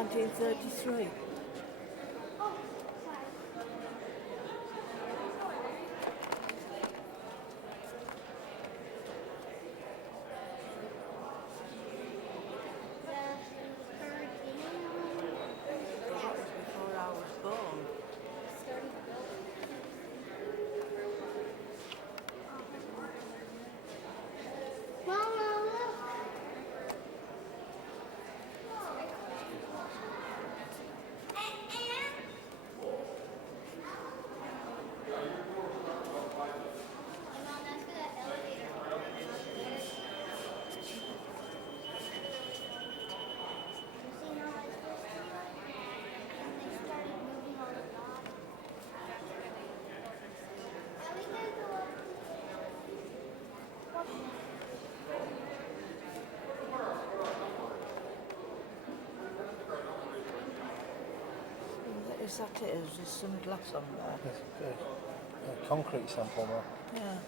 1933. Starting the building there. Mama, look. No, it's Is that it? Is there some glass on there? There's a concrete sample now. Yeah.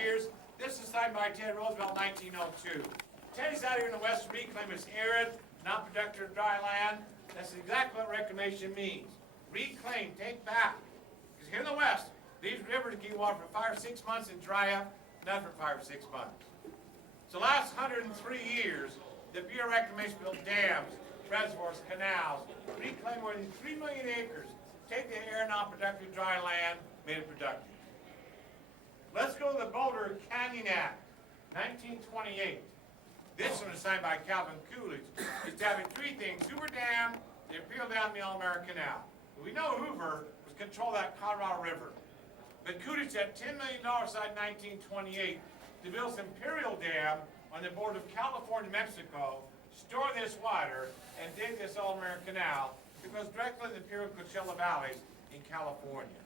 Years. This is signed by Ted Roosevelt, 1902. Teddy's out here in the west reclaim is arid, not productive dry land. That's exactly what reclamation means. Reclaim, take back. Because here in the west, these rivers get water for 5 or 6 months and dry up, not for 5 or 6 months. So the last 103 years, the Bureau of Reclamation built dams, reservoirs, canals, reclaimed more than 3 million acres, take the air non-productive dry land, made it productive. Let's go to the Boulder Canyon Act, 1928. This one is signed by Calvin Coolidge. Established 3 things: Hoover Dam, the Imperial Dam, the All-American Canal. We know Hoover was control that Colorado River. But Coolidge had $10 million aside in 1928 to build this Imperial Dam on the border of California and Mexico, store this water, and dig this All-American Canal that goes directly to the Imperial Coachella Valleys in California.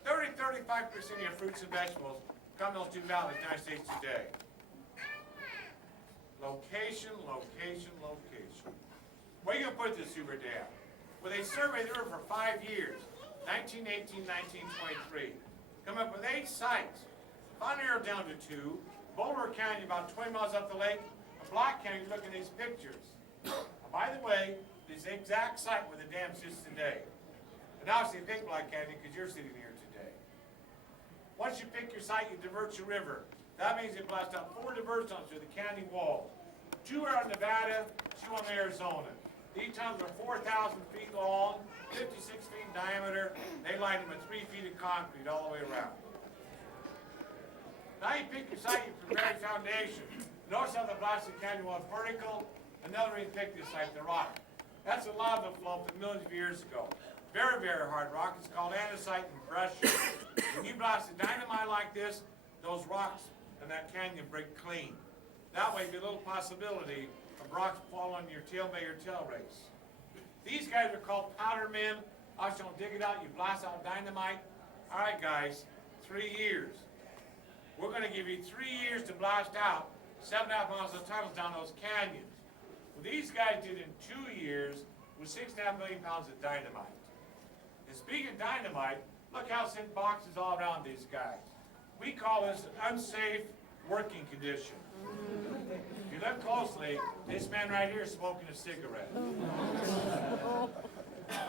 30-35% of your fruits and vegetables come in those 2 valleys in the United States today. Location, location, location. Where are you going to put this Hoover Dam? Well, they surveyed the river for 5 years, 1918, 1923. Come up with 8 sites. Finally narrowed down to 2. Boulder Canyon, about 20 miles up the lake, and Black Canyon, look at these pictures. Now, by the way, this is the exact site where the dam sits today. And obviously pick Black Canyon because you're sitting here today. Once you pick your site, you divert your river. That means you blast out 4 diversions through the canyon wall. 2 are in Nevada, 2 in Arizona. These tunnels are 4,000 feet long, 56 feet in diameter. They line them with 3 feet of concrete all the way around. Now you pick your site, you prepare your foundation. Notice how the blasted canyon wall is vertical. Another reason to pick this site, the rock. That's a lava flow from millions of years ago. Very, very hard rock. It's called andesite and pressure. When you blast a dynamite like this, those rocks in that canyon break clean. That way, there'd be a little possibility of rocks falling on your tail by your tail race. These guys are called powder men. Obviously, don't dig it out. You blast out dynamite. All right, guys, 3 years. We're going to give you 3 years to blast out 7.5 miles of tunnels down those canyons. Well, these guys did in 2 years with 6.5 million pounds of dynamite. And speaking of dynamite, look how it's in boxes all around these guys. We call this an unsafe working condition. If you look closely, this man right here is smoking a cigarette. Oh my God.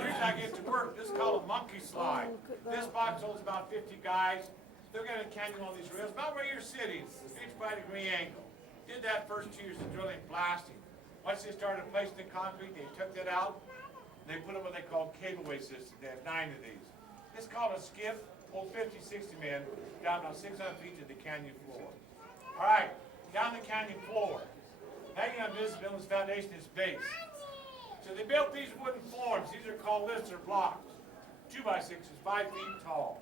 Here's how I get to work. This is called a monkey slide. Oh, look at This that. box holds about 50 guys. They're going to canyon all these rails, about where you're sitting, 65-degree angle. Did that first 2 years of drilling and blasting. Once they started placing the concrete, they took that out. They put in what they call cableway systems. They have 9 of these. This is called a skip. Old 50, 60 men down about 600 feet to the canyon floor. All right, down the canyon floor. hanging on business building's foundation is base. So they built these wooden forms. These are called lifts or blocks. 2 by 6 is 5 feet tall.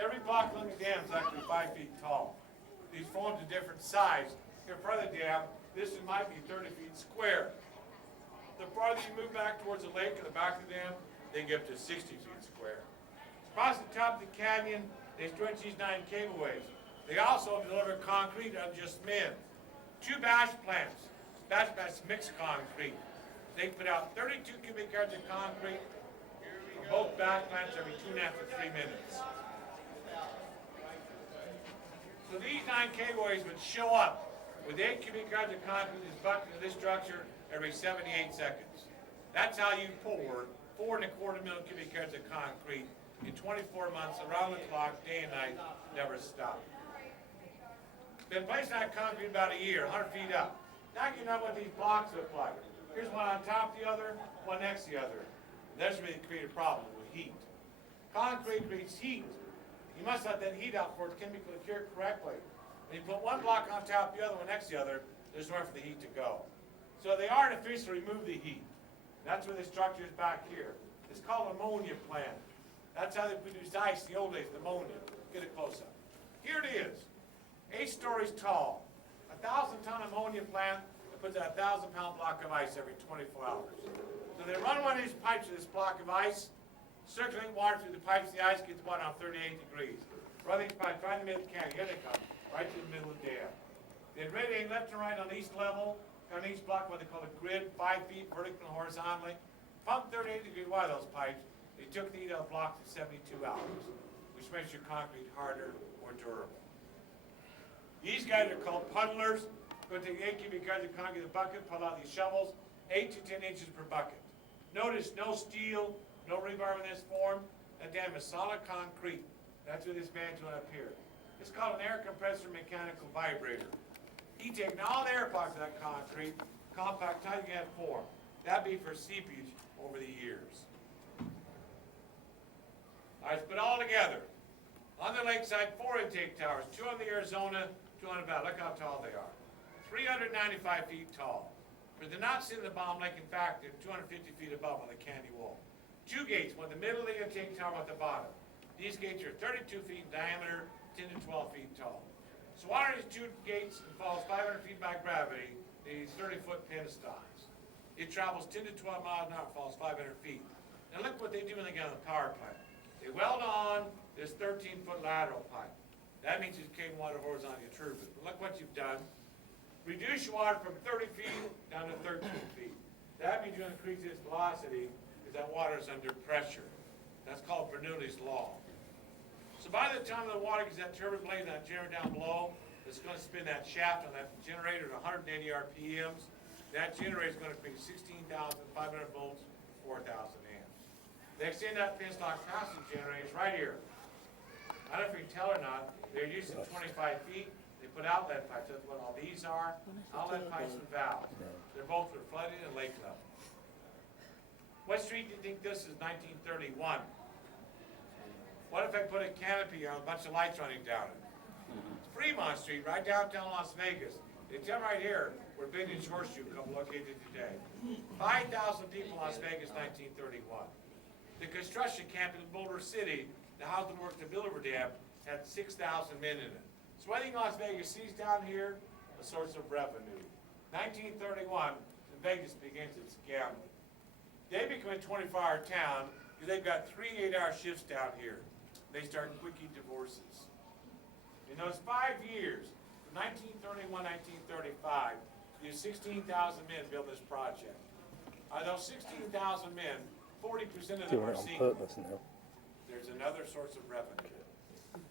Every block on the dam is actually 5 feet tall. These forms are different size. Here in front of the dam, this one might be 30 feet square. The farther you move back towards the lake and the back of the dam, they get up to 60 feet square. Across the top of the canyon, they stretch these 9 cableways. They also deliver concrete on just men. 2 batch plants. Batch plants mix concrete. They put out 32 cubic yards of concrete. Both batch plants every 2.5 to 3 minutes. So these 9 cableways would show up with 8 cubic yards of concrete is bucket to this structure every 78 seconds. That's how you pour 4.25 million cubic yards of concrete in 24 months, around the clock, day and night, never stop. Then place that concrete about a year, 100 feet up. Now you know what these blocks look like. Here's one on top of the other, one next to the other. That's really created a problem with heat. Concrete creates heat. You must let that heat out for it chemically cure correctly. When you put one block on top of the other, one next to the other, there's nowhere for the heat to go. So they artificially remove the heat. That's where the structure is back here. It's called ammonia plant. That's how they produced ice in the old days, the ammonia. Get it close up. Here it is, 8 stories tall. 1,000-ton ammonia plant that puts out a 1,000-pound block of ice every 24 hours. So they run one of these pipes to this block of ice, circulate water through the pipes, the ice gets water on 38 degrees. Run these pipes right in the middle of the canyon. Here they come, right to the middle of the dam. They radiate left and right on each level, on each block, what they call a grid, 5 feet vertically and horizontally. Pump 38-degree water those pipes. They took the heat out of blocks in 72 hours, which makes your concrete harder, more durable. These guys are called puddlers. Go take 8 cubic yards of concrete in a bucket, pull out these shovels, 8 to 10 inches per bucket. Notice no steel, no rebar in this form. That dam is solid concrete. That's what this man's doing up here. It's called an air compressor mechanical vibrator. He takes all the air pockets of that concrete, compact, tight and form. That'd be for seepage over the years. All right, let's put it all together. On the lakeside, 4 intake towers, 2 on the Arizona, 2 on the Valley. Look how tall they are. 395 feet tall. But they're not sitting in the bottom lake, in fact, they're 250 feet above on the canyon wall. 2 gates, one in the middle of the intake tower, one at the bottom. These gates are 32 feet in diameter, 10 to 12 feet tall. So one of these 2 gates falls 500 feet by gravity, these 30-foot penstocks. It travels 10 to 12 miles an hour, falls 500 feet. Now look what they do when they get on the power plant. They weld on this 13-foot lateral pipe. That means it's carrying water horizontally through it. Look what you've done. Reduce your water from 30 feet down to 13 feet. That means you increase its velocity because that water is under pressure. That's called Bernoulli's law. So by the time the water gets that turbine blade, that generator down below, it's going to spin that shaft on that generator at 180 RPMs. That generator is going to create 16,500 volts, 4,000 amps. They extend that penstock past the generators right here. I don't know if you can tell or not, they're using 25 feet. They put outlet pipes, that's what all these are. Outlet pipes and valves. They're both for flooding and lake level. What street do you think this is, 1931? What if I put a canopy on a bunch of lights running down it? Fremont Street, right downtown Las Vegas. They tell right here, where Big Beach Horseshoe come located today. 5,000 people in Las Vegas, 1931. The construction camp in Boulder City, the house that worked at Hoover Dam, had 6,000 men in it. So anything Las Vegas sees down here, a source of revenue. 1931, Vegas begins its gambling. They become a 24-hour town because they've got 3 8-hour shifts down here. They start quickie divorces. You notice 5 years, from 1931, 1935, these 16,000 men built this project. Of those 16,000 men, 40% of them are single. Purpose now. There's another source of revenue.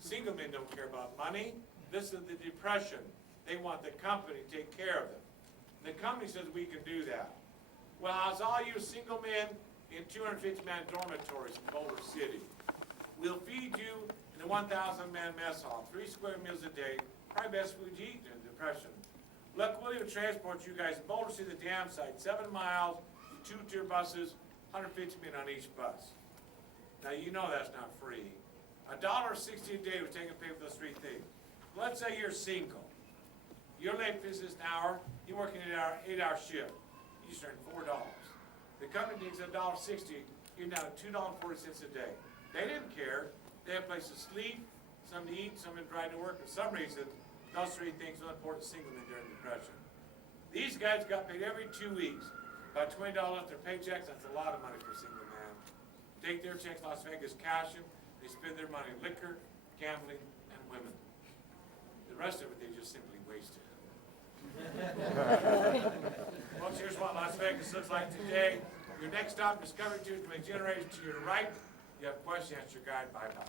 Single men don't care about money. This is the Depression. They want the company to take care of it. The company says we can do that. Well, how's all you single men in 250-man dormitories in Boulder City? We'll feed you in a 1,000-man mess hall, 3 square meals a day, probably best food you eat in the Depression. Look, we'll even transport you guys to Boulder City, the dam site, 7 miles, 2 tier buses, 150 men on each bus. Now, you know that's not free. $1.60 a day was taken to pay for those 3 things. Let's say you're single. You're late business an hour, He working an 8-hour shift. He's earning $4. The company takes $1.60, giving out $2.40 a day. They didn't care. They had a place to sleep, something to eat, something to drive to work. For some reason, those three things were important to single men during the Depression. These guys got paid every 2 weeks. About $20 their paychecks. That's a lot of money for a single man. Take their checks, Las Vegas, cash them. They spend their money on liquor, gambling, and women. The rest of it, they just simply wasted. Well, here's what Las Vegas looks like today. Your next stop, Discovery 2, can be generated to your right. If you have a question, ask your guide. Bye-bye.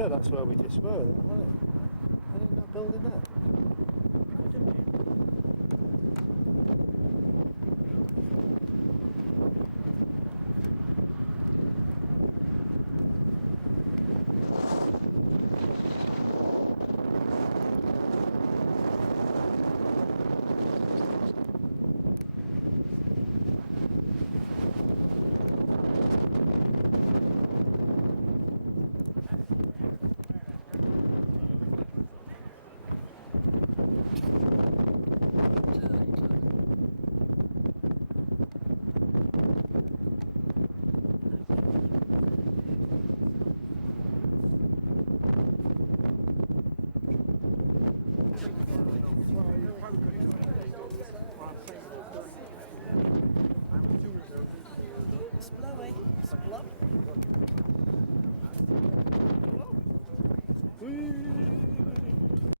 sure that's where we just were, wasn't